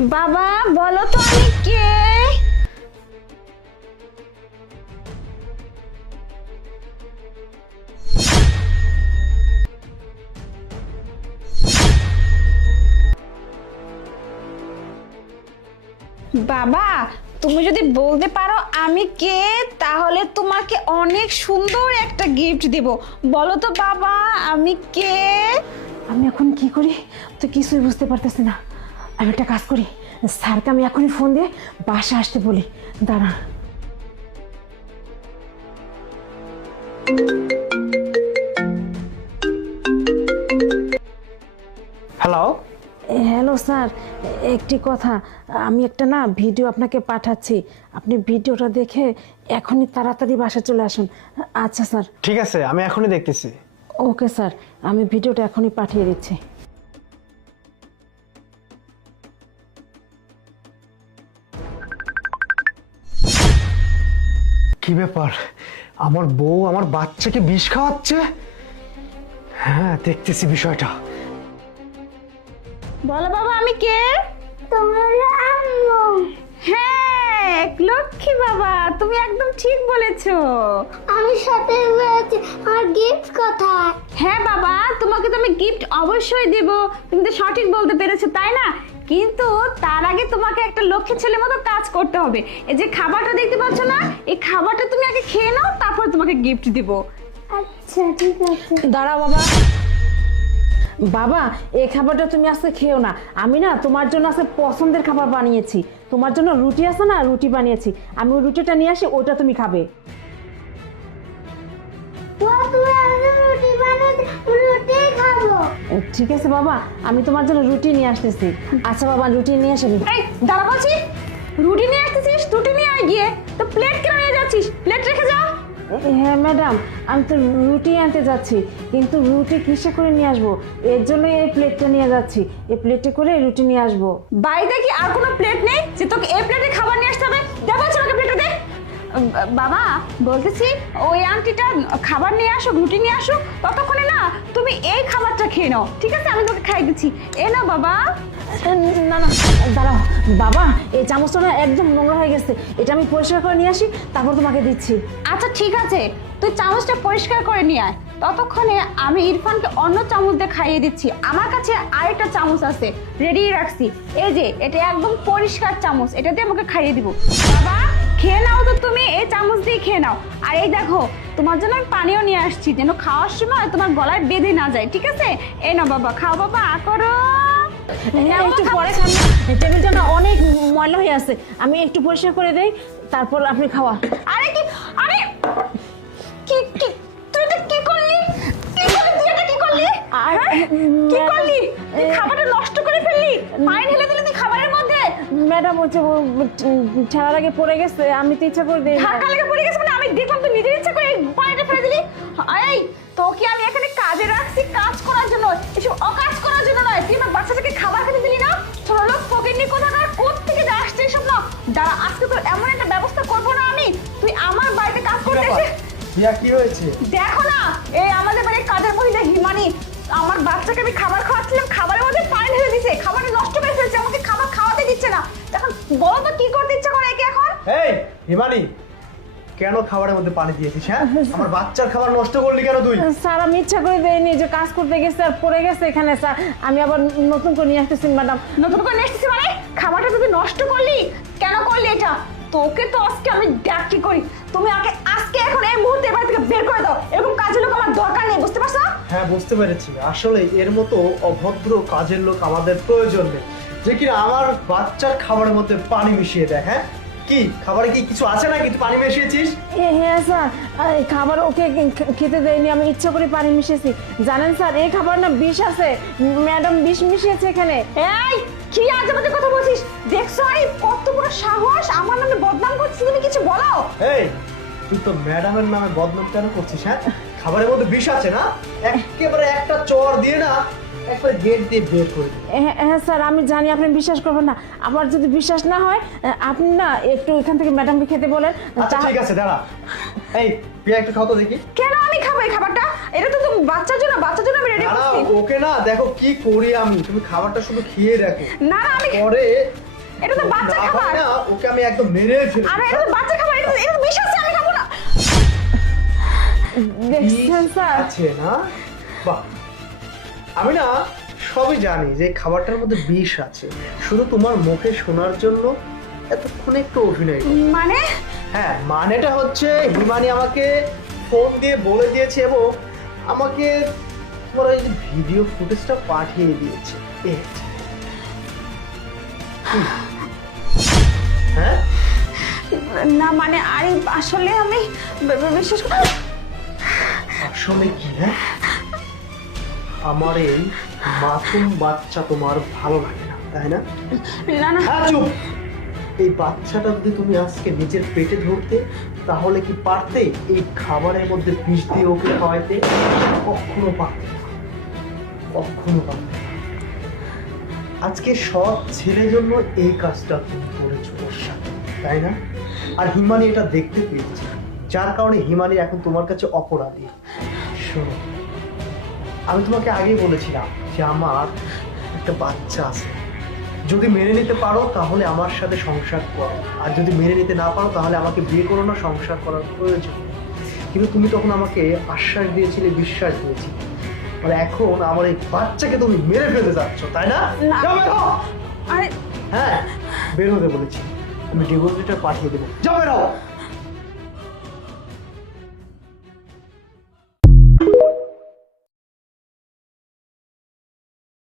বাবা বলো তো আমি কে? বাবা তুমি যদি বলতে পারো আমি কে, তাহলে তোমাকে অনেক সুন্দর একটা গিফট দেব। বলো তো বাবা আমি কে? আমি এখন কি করি তো কিছুই বুঝতে পারতেছি না। আমি একটা কাজ করি, স্যারকে আমি এখনই ফোন দিয়ে বাসা আসতে বলি। দাঁড়া। হ্যালো। হ্যালো স্যার, একটি কথা, আমি একটা ভিডিও আপনাকে পাঠাচ্ছি। আপনি ভিডিওটা দেখে এখনই তাড়াতাড়ি বাসা চলে আসুন। আচ্ছা স্যার। ঠিক আছে, আমি এখনই দেখতেছি। ওকে স্যার, আমি ভিডিওটা এখনই পাঠিয়ে দিচ্ছি। কি ব্যাপার, আমার বউ আমার বাচ্চাকে বিষ খাওয়াচ্ছে? হ্যাঁ, দেখতেছি বিষয়টা। বলো বাবা আমি কে? তোমার আম্মু। হ্যাঁ লক্ষ্মী বাবা, তুমি একদম ঠিক বলেছো। আমি সাথে বলেছি আমার গিফট কোথায়? হ্যাঁ বাবা, তোমাকে তো আমি গিফট অবশ্যই দেব। তুমি তো সঠিক বলতে পেরেছো তাই না? কিন্তু তার আগে তোমাকে একটা লক্ষ্মী ছেলের মতো কাজ করতে হবে। এই যে খাবারটা দেখতে পাচ্ছ না, এই খাবারটা তুমি আগে খেয়ে নাও, তারপর তোমাকে গিফট দেব। আচ্ছা ঠিক আছে। দাঁড়াও বাবা। বাবা এই খাবারটা তুমি আজকে খেও না। আমি তোমার জন্য আজকে পছন্দের খাবার বানিয়েছি। তোমার জন্য রুটি আছে না, রুটি বানিয়েছি। আমি ওই রুটিটা নিয়ে আসি, ওটা তুমি খাবে। তুমি একদম রুটি বানাতে, রুটি খাবো। ঠিক আছে বাবা, আমি তোমার জন্য রুটি নিয়ে আসতেছি। আচ্ছা বাবা, রুটি নিয়ে আসেনি। এই দাঁড়া বলছি, রুটি নিয়ে আসতেছিস? রুটি নিয়ে আয় গিয়ে। তো প্লেট কেন নিয়ে যাচ্ছিস? প্লেট রেখে যা। হ্যাঁ ম্যাডাম, আমি তো রুটি আনতে যাচ্ছি, কিন্তু রুটি কিসে করে নিয়ে আসবো? এর জন্য এই প্লেটটা নিয়ে যাচ্ছি। এই প্লেটে করে রুটি নিয়ে আসবো। বাড়িতে কি আর কোনো প্লেট নেই যে তোকে এই প্লেটে খাবার নিয়ে আসতে হবে? দে বলছি আমাকে প্লেটটা দে। বাবা বলতেছি ওই আন্টিটা খাবার নিয়ে আসো, রুটি নিয়ে আসো, ততক্ষণে না তুমি এই খাবারটা খেয়ে নাও, ঠিক আছে? আমি তোকে খাই দিচ্ছি। এ নাও বাবা। না না, দাঁড়াও বাবা, এই চামচটা একদম নোংরা হয়ে গেছে। এটা আমি পরিষ্কার করে নিয়ে আসি, তারপর তোমাকে দিচ্ছি। আচ্ছা ঠিক আছে, তুই চামচটা পরিষ্কার করে নিয়ে আয়। ততক্ষণে আমি ইরফানকে অন্য চামচ দিয়ে খাইয়ে দিচ্ছি। আমার কাছে আরেকটা চামচ আছে, রেডি রাখছি। এই যে এটা একদম পরিষ্কার চামচ, এটা দিয়ে আমাকে খাইয়ে দিব। বাবা খেয়ে নাও তো, তুমি এই চামচ দিয়ে খেয়ে নাও। আর এই দেখো তোমার জন্য আমি পানিও নিয়ে আসছি, যেন খাওয়ার সময় তোমার গলায় বেঁধে না যায়, ঠিক আছে? এই নাও বাবা, খাও বাবা, করো। একটু পরে খান না, টেবিলটা অনেক ময়লা হয়ে আছে। আমি একটু পরিষ্কার করে দেই, তারপর আপনি খাওয়া। আরে কি, আরে কি কি তুই এটা কি করলি? কি করলি তুই? এটা কি করলি? আর কি করলি? তুই খাবারটা নষ্ট করে ফেললি, পানি ঢেলে দিলি তুই খাবারের মধ্যে। ম্যাডাম হচ্ছে ঠেলার আগে পড়ে গেছে, আমি তো ইচ্ছা করে দিই। ধাক্কা লেগে পড়ে গেছে মানে? আমি দেখলাম তুই নিজের ইচ্ছা করে পানিটা ফেলে দিলি। এই তোকে আমি এখানে কাজে রাখছি, কাজ করার জন্য, এসব অকাজ করার জন্য নয়। তুই আমার বাচ্চাটাকে খাবার খেতে দিলি না? ছোট লোক ফকিন্নি কোথাকার, কোত্থেকে যে আসছে এসব না। দাঁড়া, আজকে তোর এমন একটা ব্যবস্থা করবো না আমি, তুই আমার বাড়িতে কাজ করতে এসে। রিয়া কি হয়েছে? দেখো না, এই আমাদের বাড়ির কাজের মহিলা হিমানি আমার বাচ্চাকে আমি খাবার খাওয়াচ্ছিলাম, খাবারের মধ্যে পানি ঢেলে দিয়েছে, খাবারটা নষ্ট করে ফেলছে, আমাকে খাবার খাওয়াতে দিচ্ছে না। এখন বলো তো কি করতে ইচ্ছা করে একে এখন? এই হিমানি, কেন খাবারের মধ্যে পানি দিয়েছিস? হ্যাঁ, আমার বাচ্চার খাবার নষ্ট করলি কেন তুই? স্যার আমি ইচ্ছা করে দেয়নি, যে কাজ করতে গেছে আর পড়ে গেছে এখানে। স্যার আমি আবার নতুন করে নিয়ে আসতেছি ম্যাডাম। নতুন করে নিয়ে এসেছি মানে? খাবারটা তুমি নষ্ট করলি, কেন করলি এটা? তোকে তো আজকে আমি দেখ কি করি। তুমি আগে আজকে এখন এই মুহূর্তে বাড়ি থেকে বের করে দাও। এরকম কাজের লোক আমার দরকার নেই, বুঝতে পারছো? হ্যাঁ বুঝতে পেরেছি, আসলে এর মতো অভদ্র কাজের লোক আমাদের প্রয়োজন নেই, যে কিনা আমার বাচ্চার খাবারের মধ্যে পানি মিশিয়ে দেয়। হ্যাঁ, কি খাবারে কি কিছু আছে নাকি তুই পানি মিশিয়েছিস? হ্যাঁ স্যার, এই খাবার ওকে খেতে দেয়নি, আমি ইচ্ছা করে পানি মিশিয়েছি। জানেন স্যার, এই খাবার বিষ আছে, ম্যাডাম বিষ মিশিয়েছে এখানে। এই কি আজে বাজে কথা বলছিস? দেখছো এই কত বড় সাহস, আমার নামে বদনাম করছিস, তুমি কিছু বলো? এই তুই তো ম্যাডামের নামে বদনাম কেন করছিস? হ্যাঁ, খাবারের মধ্যে বিষ আছে না, একেবারে একটা চড় দিয়ে না একবারে গেট দিয়ে বের করে দিবি। হ্যাঁ স্যার, আমি জানি আপনি বিশ্বাস করবেন না। আবার যদি বিশ্বাস না হয়, আপনি একটু এখান থেকে ম্যাডামকে খেতে বলেন। আচ্ছা ঠিক আছে, দাঁড়া। এই প্রিয়া একটু খাও তো দেখি। কেন আমি খাবো এই খাবারটা? এটা তো তুমি বাচ্চার জন্য, বাচ্চার জন্য আমি রেডি দাঁড়াও, করছি। ওকে না দেখো কি করি আমি, তুমি খাবারটা শুধু খেয়ে দেখো। না না আমি পরে এটা তো বাচ্চা না খাবার। হয় না, ওকে আমি একদম মেরে ফেলবো। আরে এটা তো বাচ্চা খাবার, এটা তো বিষ আছে, আমি খাবো না। দেখছেন স্যার? আছে না? বাহ, আমি না সবই জানি যে এই খাবারটার মধ্যে বিষ আছে, শুধু তোমার মুখে শোনার জন্য এতক্ষণ একটু অভিনয় করি। মানে হ্যাঁ, মানেটা হচ্ছে হিমানি আমাকে ফোন দিয়ে বলে দিয়েছে এবং আমাকে তোমার ওই ভিডিও ফুটেজটা পাঠিয়ে দিয়েছে। এই হচ্ছে। কি? হ্যাঁ, না মানে আরে আসলে আমি বিশেষ করে আসলে কি? হ্যাঁ, আমার এই মাসুম বাচ্চা তোমার ভালো লাগে না, তাই না? না না হ্যাঁ, চুপ। এই বাচ্চাটা যদি তুমি আজকে নিজের পেটে ধরতে, তাহলে কি পারতে এই খাবারের মধ্যে বিষ দিয়ে ওকে খাওয়াইতে? কখনো পারতে না, কখনো পারতে না। আজকে সব ছেলের জন্য এই কাজটা তুমি করেছো ওর সাথে, তাই না? আর হিমানি এটা দেখতে পেয়েছে, যার কারণে হিমানি এখন তোমার কাছে অপরাধী। শোনো, আমি তোমাকে আগেই বলেছিলাম যে আমার একটা বাচ্চা আছে, যদি মেনে নিতে পারো তাহলে আমার সাথে সংসার করো, আর যদি মেনে নিতে না পারো তাহলে আমাকে বিয়ে করো না, সংসার করার প্রয়োজন নেই। কিন্তু তুমি তখন আমাকে আশ্বাস দিয়েছিলে, বিশ্বাস দিয়েছিলে, আর এখন আমার এই বাচ্চাকে তুমি মেরে ফেলতে যাচ্ছ, তাই না? না। যাও বের হও। আরে হ্যাঁ, বের হতে বলেছি, আমি ডিভোর্স লেটার পাঠিয়ে দেবো, যাও বের হও।